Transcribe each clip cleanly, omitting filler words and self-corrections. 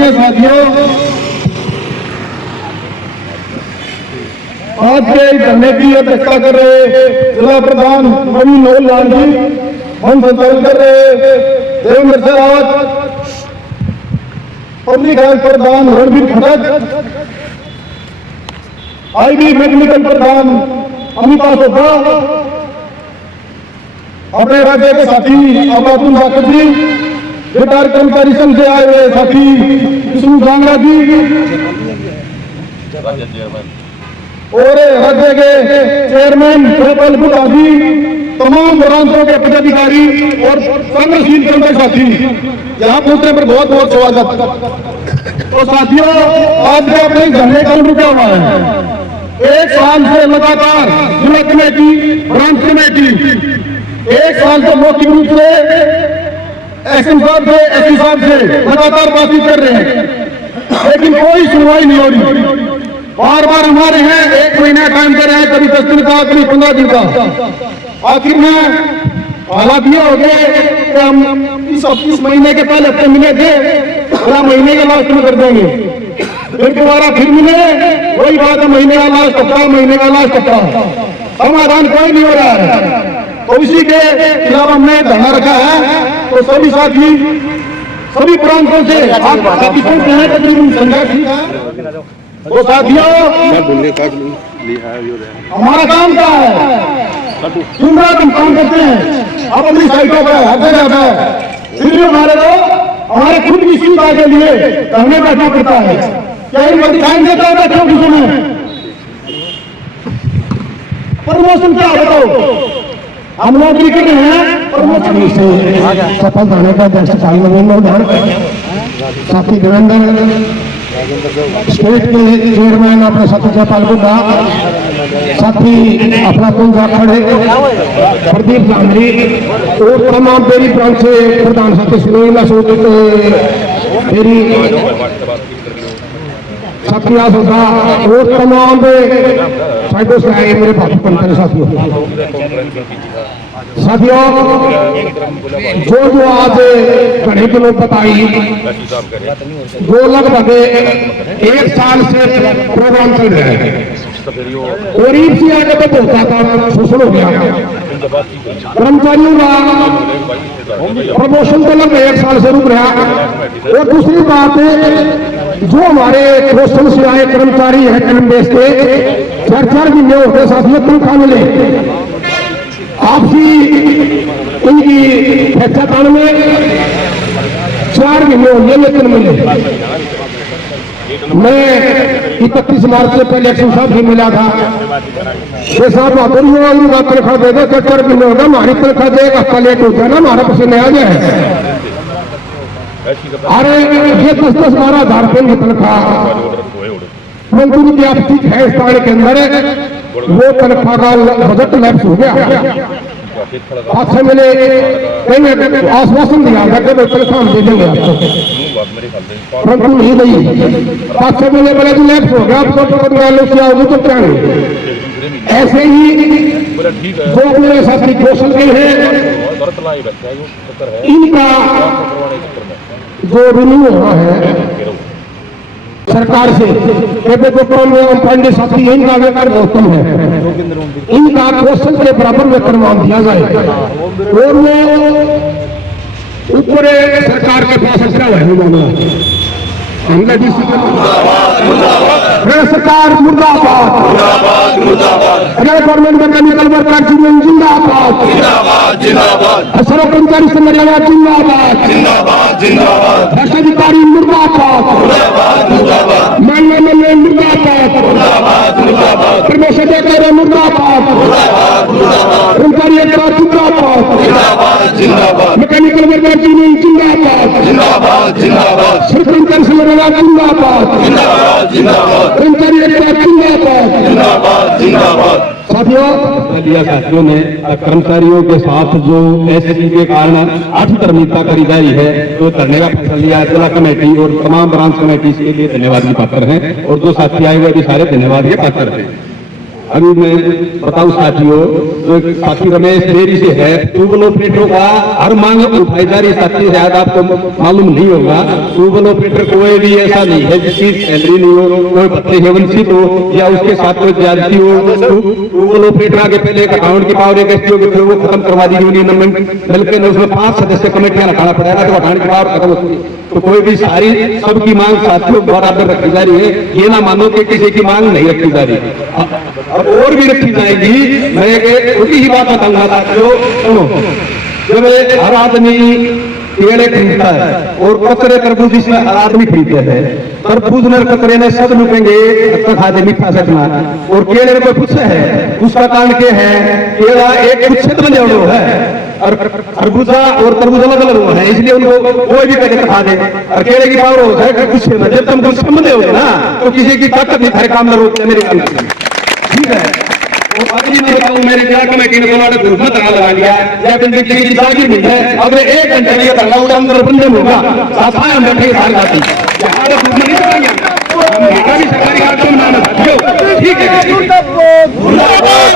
आदरणीय साथियों, आज के धरने की अध्यक्षता कर रहे जिला प्रधान नवीन लाल जी, हम संचालन कर रहे देवेंद्र शेरावत, पब्लिक हेल्थ प्रधान रणबीर खटक, आईबी मैकेनिकल प्रधान अमिता सोपा, अपने राज्य के साथी अब्दुल जाकिर जी, गिटार कर्मचारी संघ से आए हुए साथी विष्णु जांगड़ा जी और राज्य के चेयरमैन गोपाल गुप्ता जी, तमाम प्रांतों के पदाधिकारी और संघर्षशील कर्मचारी साथी यहाँ पहुंचने पर बहुत बहुत स्वागत। तो साथियों, आज के अपने धरने का रुका हुआ है। एक साल से लगातार जिला कमेटी, ब्रांच कमेटी एक साल से मौखिक रूप से एक्शन साहब से, एसपी साहब से लगातार बातचीत कर रहे हैं, लेकिन कोई सुनवाई नहीं हो रही। बार बार हमारे हैं 1 महीना टाइम दे रहे हैं, कभी 10 दिन का, कभी 15 दिन का। आखिर में हालात ये हो गए कि हम इस महीने के पहले हफ्ते मिले थे, पूरा महीने के लास्ट में कर देंगे, फिर दोबारा फिर मिले, वही बात है, महीने का लास्ट हफ्ता, महीने का लास्ट हफ्ता, समाधान कोई नहीं हो रहा है। तो इसी के खिलाफ हमने धरना रखा है। तो सभी साथी, सभी प्रांतों से साथी पहुंचते हैं, तकरीबन संख्या ठीक है। तो साथियों, हमारा काम क्या है? दिन रात हम काम करते हैं, आप अपनी साइटों पर हर जगह पे, फिर भी हमारे खुद की सुविधा के लिए हमें बैठना पड़ता है। क्या इनको ध्यान देता है बैठो किसी में? प्रमोशन क्या बताओ? हम नौकरी कर रहे हैं, प्रमोशन से सफल होने का दृष्टि साथी देवेंद्र, स्टेट के चेयरमैन अपने साथी जयपाल गुड्डा, साथी अपना कुंजा खड़े प्रदीप जामरी और तमाम मेरी ब्रांच से प्रधान साथी सुनील अशोक, मेरी साथी आसोदा और तमाम साइडों से आए मेरे भाई साथियों। साथियों, जो आज घड़ी की लोग बताई, जो लगभग 1 साल से प्रोग्राम चल रहे हैं, गरीब से आगे तो पहुंचा था, शोषण हो गया। कर्मचारियों का प्रमोशन तो लगभग 1 साल से रुक रहा। और दूसरी बात, जो हमारे क्वेश्चन से आए कर्मचारी है कर्म देश के, 4-4 महीने होते साथियों तनख्वाह मिले, आपसी उनकी पहचान में 4 महीने होंगे वेतन मिले। मैं 31 मार्च से पहले एक्शन साहब भी मिला था, ये साहब उनका तनख्वाह दे दो, 4 महीने होगा, हमारी तनख्वाह दे, 1 हफ्ता लेट हो जाए ना, हमारा पसीने आ जाए। अरे ये 10-12 हज़ार रुपये की तनख्वाह मंजूरी की आपसी है इस तारीख के अंदर, वो तनख्वाह का बजट लैप्स हो गया। अच्छा मिले कहीं आश्वासन दिया था कि तनख्वाह दे देंगे आपको, परंतु नहीं दी। 5-6 महीने पहले जो लैप्स हो गया, आपको क्या होगी तो क्या नहीं। ऐसे ही जो मेरे साथी कौशल के हैं, इनका जो रिन्यू हुआ है सरकार से, पांडे साथी, इनका वेतन बहुत कम है, इनका क्वेश्चन के बराबर वेतन मान दिया जाए। और वो ऊपर सरकार के पास ऐसा है, हमने सरकार मुर्दाबाद, गवर्नमेंट मैकेनिकल वर्कर्स यूनियन जिंदाबाद, सर्व कर्मचारी संगठन जिंदाबाद, भ्रष्टाधिकारी मुर्दाबाद, माननीय मुर्दाबाद, प्रमोशन देकर मुर्दाबाद, कर्मचारी एकता जिंदाबाद, मैकेनिकल वर्कर्स यूनियन जिंदाबाद, सर्व कर्मचारी संगठन साथियों ने कर्मचारियों के साथ जो एससी के कारण अर्थतरमीता करी जा रही है, तो करने का फैसला लिया जिला कमेटी और तमाम ब्रांच कमेटी के लिए धन्यवाद की पात्र हैं, और जो साथी आए हुए भी सारे धन्यवाद के पात्र हैं। अभी मैं बताऊं साथियों, जो एक साथी रमेश देरी से है, ट्यूबवेल ऑपरेटरों का हर मांग उठाई जा रही साथी, शायद आपको मालूम नहीं होगा। ट्यूबवेल ऑपरेटर कोई भी ऐसा नहीं है जिसकी सैलरी नहीं हो, कोई भत्ते से वंचित हो या उसके साथ कोई ज्यादती हो। ट्यूबवेल ऑपरेटर आगे पहले एक अकाउंट की पावर एक एसटीओ की, फिर वो खत्म करवा दी यूनियन में मिलकर, उसमें 5 सदस्य कमेटियां रखाना पड़ेगा तो अकाउंट की पावर खत्म होती है। तो कोई भी सारी सबकी मांग साथियों बराबर रखी जा रही है, ये ना मानो कि किसी की मांग नहीं रखी जा रही, अब और भी रखी जाएगी। मैं एक उसी ही बात बताऊंगा साथियों, सुनो, जब हर आदमी केले खरीदता है और कचरे तरबूज इसमें हर आदमी खरीदते हैं, तरबूज में कचरे में सब लुटेंगे तो खाते मीठा सचना, और केले में कोई पूछे है उसका कारण क्या है, केला एक कुछ क्षेत्र में जोड़ो है और खरबूजा और तरबूज अलग अलग है, इसलिए उनको कोई भी करके खा दे। और केले की पावर होता है कुछ में, जब तुम कुछ समझे हो ना तो किसी की ताकत नहीं, हर काम में रोकते मेरे काम, ठीक है। और आज भी मैं बताऊं, मेरे जिला कमेटी ने बोला ग्रुप में धरना लगा लिया, जब इन व्यक्ति की जागीर मिल जाए अगले 1 घंटे में धरना उड़ा अंदर बंद होगा, साथ में हम बैठे सारी बात नहीं कराएंगे, हम भी सरकारी कार्यक्रम में साथियों, ठीक है। मुर्दाबाद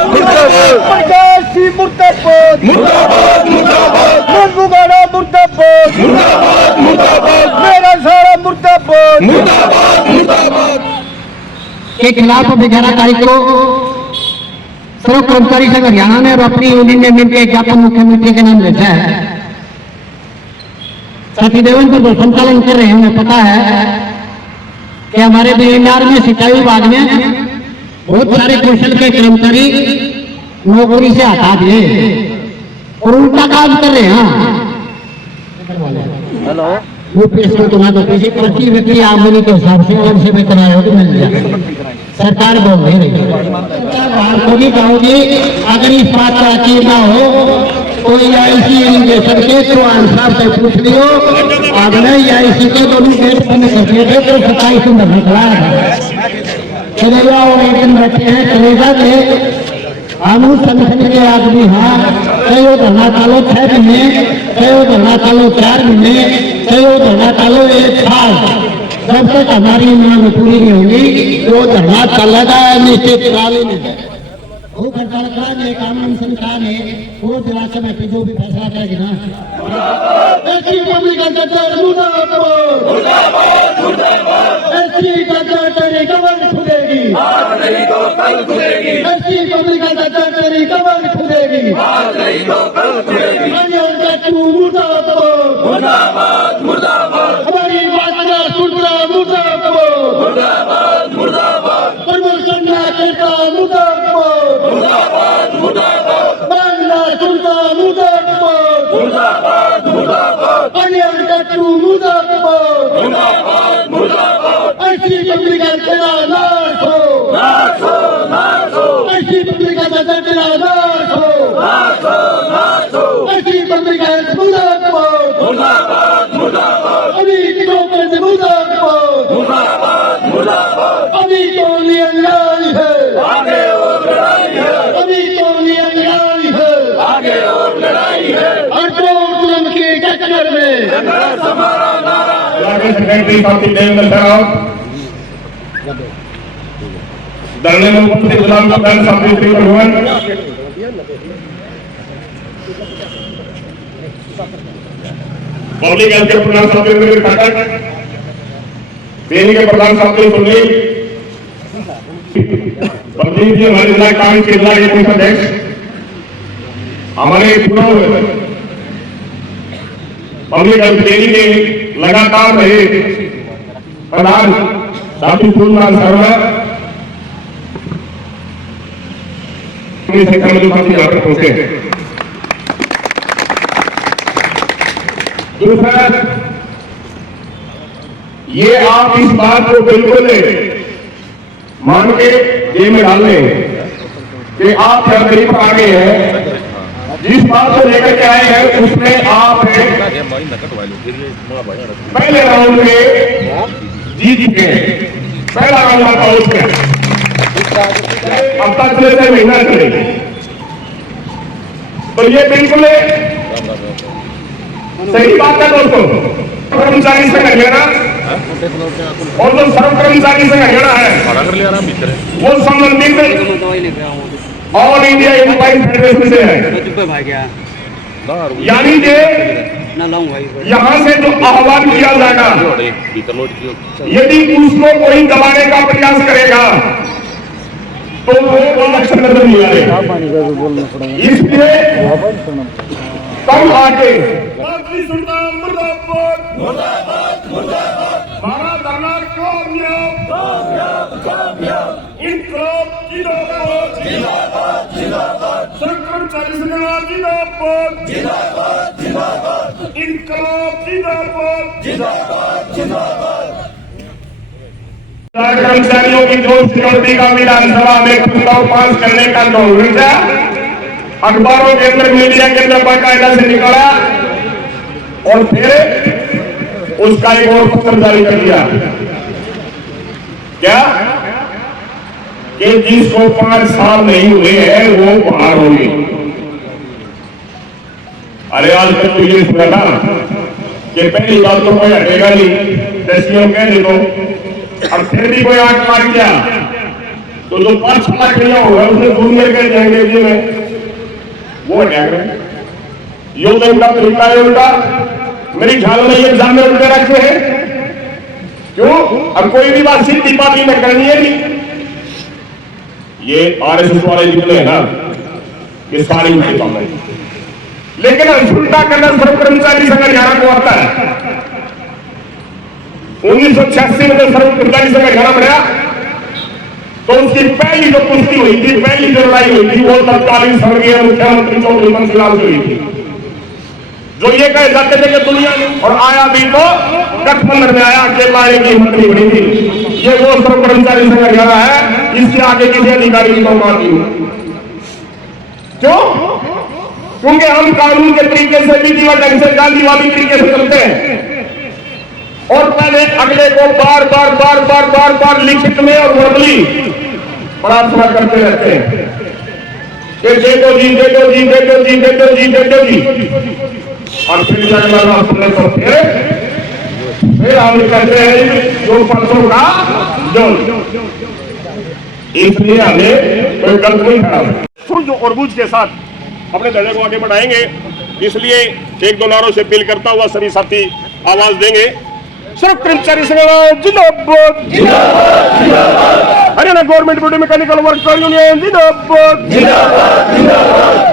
मुर्दाबाद प्रकाश सिंह मुर्दाबाद मुर्दाबाद मुर्दाबाद मनमुगाड़ा मुर्दाबाद मुर्दाबाद मुर्दाबाद मेरा सारा मुर्दाबाद मुर्दाबाद मुर्दाबाद के खिलाफ विचाराकारी को सर्व कर्मचारी संघ हरियाणा ने और अपनी यूनियन ने मिलकर एक ज्ञापन मुख्यमंत्री के नाम भेजा है। साथी देवन पर जो संचालन कर रहे हैं उन्हें पता है कि हमारे बीएनआर में सिंचाई विभाग में बहुत सारे कौशल के कर्मचारी नौकरी से हटा दिए और उल्टा काम कर रहे हैं। हेलो, वो पेशेंट तुम्हारे किसी प्रति व्यक्ति आमदनी के हिसाब से अलग से वेतन आयोग मिल जाए, सरकार बोल नहीं रही होगी कहोगी। अगर इस बात का यकीन ना हो तो EIC इरिगेशन के चौहान साहब से पूछ लियो, आपने EIC के दोनों गेट बंद कर दिए थे तो 27 में निकला चलेगा और एक दिन बैठे हैं चलेगा के हम संगठन के आदमी हाँ, कहो धरना चालो 6 महीने, कहो धरना चालो 4 महीने, कहो धरना चालो 1 साल, जब तक हमारी मांग पूरी नहीं होगी वो धरना चलेगा निश्चित काल में। वो हड़ताल का एक आम संस्थान है, वो जिला कमेटी जो भी फैसला करेगी ना, ऐसी पब्लिक अंदर मुर्दाबाद मुर्दाबाद मुर्दाबाद, ऐसी गद्दार तेरी कमर खुलेगी आज नहीं तो कल खुलेगी, ऐसी पब्लिक अंदर तेरी कमर खुलेगी आज नहीं तो कल खुलेगी, मुर्दाबाद मुर्दाबाद मुर्दाबाद, हमारी बात ना सुनता मुर्दाबाद मुर्दाबाद मुर्दाबाद, प्रमोशन ना करता मुर्दाबाद मुर्दाबाद मुर्दाबाद, बांग्ला सुनता मुर्दाबाद मुर्दाबाद मुर्दाबाद, हरियाणा का तू मुर्दाबाद मुर्दाबाद मुर्दाबाद, ऐसी पब्लिक का तेरा नाश हो नाश हो नाश हो, ऐसी पब्लिक का तेरा नाश हो नाश हो नाश हो, ऐसी पब्लिक का मुर्दाबाद मुर्दाबाद मुर्दाबाद, अभी तो कर मुर्दाबाद मुर्दाबाद मुर्दाबाद, अभी तो अन्याय है आगे और लड़ाई है, अभी तो अन्याय है आगे और लड़ाई है, हर तुम की टक्कर में संघर्ष हमारा नारा। सेक्रेटरी साथी देवेंद्र सरावत, धरने में उपस्थित गुलाम कप्तान साथी श्री भगवान, पब्लिक हेल्थ के प्रधान साथी खटक, बेनी के प्रधान साथी सुनील, प्रदीप जी हमारे जिला कांग्रेस के जिला एक अध्यक्ष, हमारे पब्लिक हेल्थ डेली के लगातार रहे प्रधान साथी फूललाल शर्मा, शिक्षा में जो साथी यहाँ पर पहुंचे। दूसरा, ये आप इस बात को बिल्कुल मान के जेब में डाल लें कि आप क्या करीब आ गए हैं, जिस बात को लेकर के आए हैं उसमें आप पहले राउंड में जीत गए, पहला राउंड आपका उसमें अब तक से महीना चले, तो ये बिल्कुल सही बात है दोस्तों। कर्मचारी से करिएगा और जो सर्व कर्मचारी संघ हरियाणा है वो संबंधित ऑल इंडिया एम्प्लॉय फेडरेशन से है। यानी कि यहाँ से जो आह्वान किया जाएगा, यदि उसको कोई दबाने का प्रयास करेगा तो वो इलेक्शन नजर नहीं आएगा। इसलिए कम आके कर्मचारियों की जो सिक्योरिटी का विधानसभा में प्रस्ताव पास करने का जो ऊर्जा अखबारों के अंदर, मीडिया के अंदर बाकायदा से निकाला और फिर उसका एक और पत्र जारी कर दिया। क्या कि जिसको 5 साल नहीं हुए हैं वो बाहर होंगे। अरे आज तक तो ये सुना था कि पहली बात तो कोई हटेगा नहीं, दसियों कह दे दो, अब फिर भी कोई आंख मार गया तो जो 5 लाख लिया होगा उसने दूर में कर जाएंगे जी में वो हटा गए। योजना का तरीका है उनका, मेरी ख्याल में ये एग्जाम में उनके रखे हैं। क्यों? अब कोई भी बात सीधी पार्टी में करनी है नहीं। ये आरएसएस वाले निकले हैं ना कि सारी उनकी काम है, लेकिन उल्टा करना सर्व कर्मचारी संघ हरियाणा को आता है। 1986 में जब सर्व कर्मचारी संघ हरियाणा बना तो उसकी पहली जो कुश्ती हुई थी, पहली जो लड़ाई हुई थी वो तत्कालीन स्वर्गीय मुख्यमंत्री चौधरी बंसीलाल से हुई थी, जो ये कहे जाते थे कि दुनिया में, और आया भी तो गठबंधन में आया, अकेला एक ही मंत्री बनी थी। ये वो सर्व कर्मचारी संघ हरियाणा है, इसके आगे किसी अधिकारी की औकात नहीं। क्यों? क्योंकि हम कानून के तरीके से, विधि व ढंग से, गांधीवादी तरीके से चलते हैं और पहले अगले को बार बार बार बार बार बार लिखित में और वर्बली प्रार्थना करते रहते हैं कि दे दो जी, दे दो जी, दे दो जी, दे दो जी, दे दो जी, और फिर सुनने तो फिर हम कहते हैं जो परसों का जो। इसलिए हमें कोई गलत नहीं खड़ा सूझ और बूझ के साथ अपने धरने को आगे बढ़ाएंगे। इसलिए एक दो नारों से अपील करता हुआ सभी साथी आवाज देंगे। सर्व कर्मचारी संघ जिंदाबाद, Haryana government body mechanical worker union जिंदाबाद,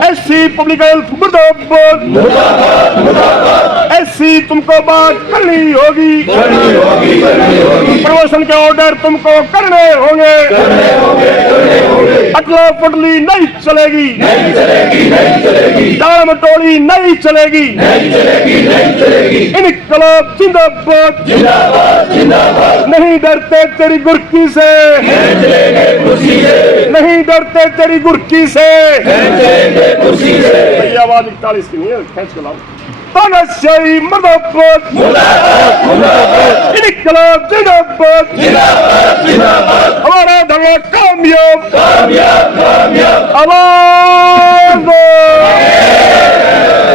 एससी पब्लिक हेल्थ मुर्दाबाद, एससी तुमको बात करनी होगी, प्रमोशन के ऑर्डर तुमको करने होंगे, अटला पटली नहीं चलेगी, दाल मटोली नहीं चलेगी, इनकलाब जिंदाबाद, नहीं डरते तेरी गुरकी से, नहीं डरते तेरी गुरकी से, आवाज 41 की नहीं है, खींच के लाओ। तानाशाही मुर्दाबाद, इनकलाब जिंदाबाद, हमारा धर्म कामयाब, आवाज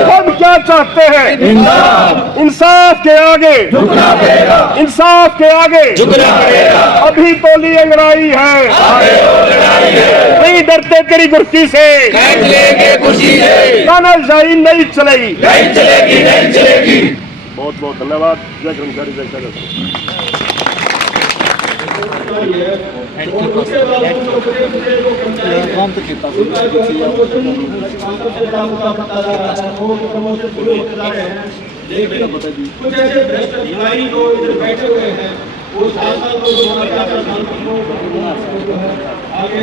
हम क्या चाहते हैं? इंसाफ के आगे झुकना पड़ेगा, इंसाफ के आगे झुकना पड़ेगा। अभी तो ली अंगड़ाई है, नहीं डरते तेरी गुरकी से, लेंगे खुशी से, तानाशाही नहीं चलेगी, नहीं चलेगी, नहीं चलेगी। बहुत बहुत धन्यवाद। जय कर्मचारी, जय कुछ ऐसे भ्रष्ट अधिकारी जो इधर बैठे हुए हैं वो साल साल आगे